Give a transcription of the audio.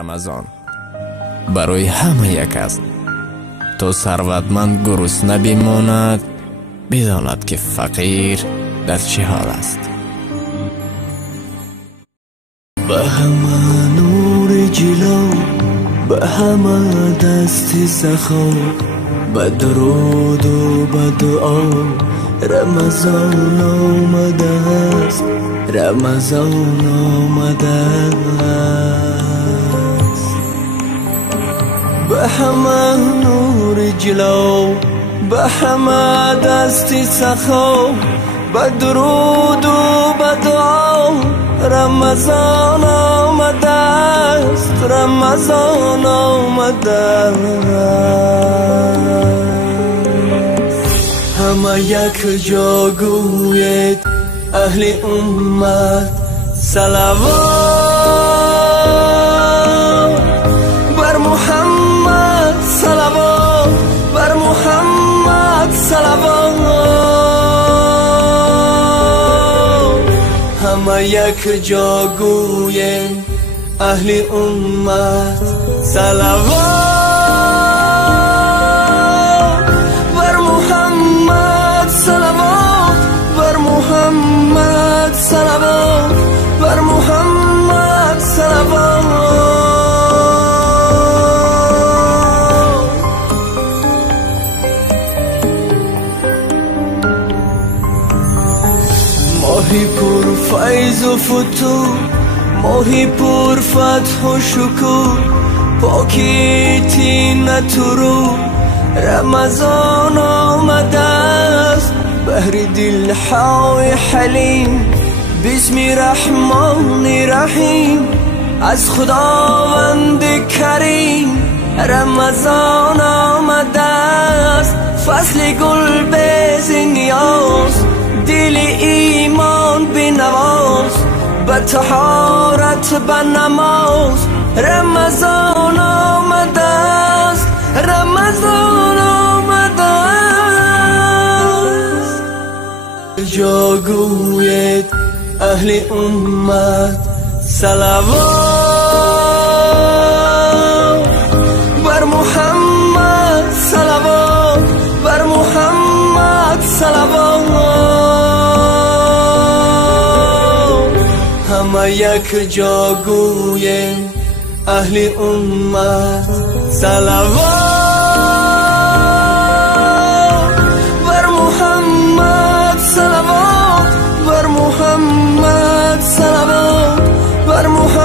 رمضان برای همه یک است. تو ثروتمند گرسنه بماند، بداند که فقیر در چه حال است. به همه نور جلو، به همه دست سخا، به درود و به دعا رمضان آمده است، رمضان آمده است. به همه نور جلو، به همه دست سخا، به درود و به دعا رمضان آمده است، رمضان آمده است. همه یک جا گوید اهل امت صلوات بر محمد، صلوات بر محمد، صلوات. همه یک جا گوید اهل امت صلوات بر محمد، صلوات بر محمد، صلوات بر محمد، صلوات. ماهی پر فیض و فتور، ماهی پر فتح و شکر، پاکی تین ترو رمضان آمده است. بهر دل های حلیم بسم رحمان رحیم، از خداوند کریم رمضان آمده است. فصل گل بیز نیاز، دل ایمان بنواز، به طهارت به نماز رمضان آمده است، رمضان آمده است. جا گوید اهل امت صلوات بر محمد، صلوات بر محمد، صلوات. همه یک جا گوید اهل امت صلوات بر محمد، صلوات بر محمد، صلوات بر محمد.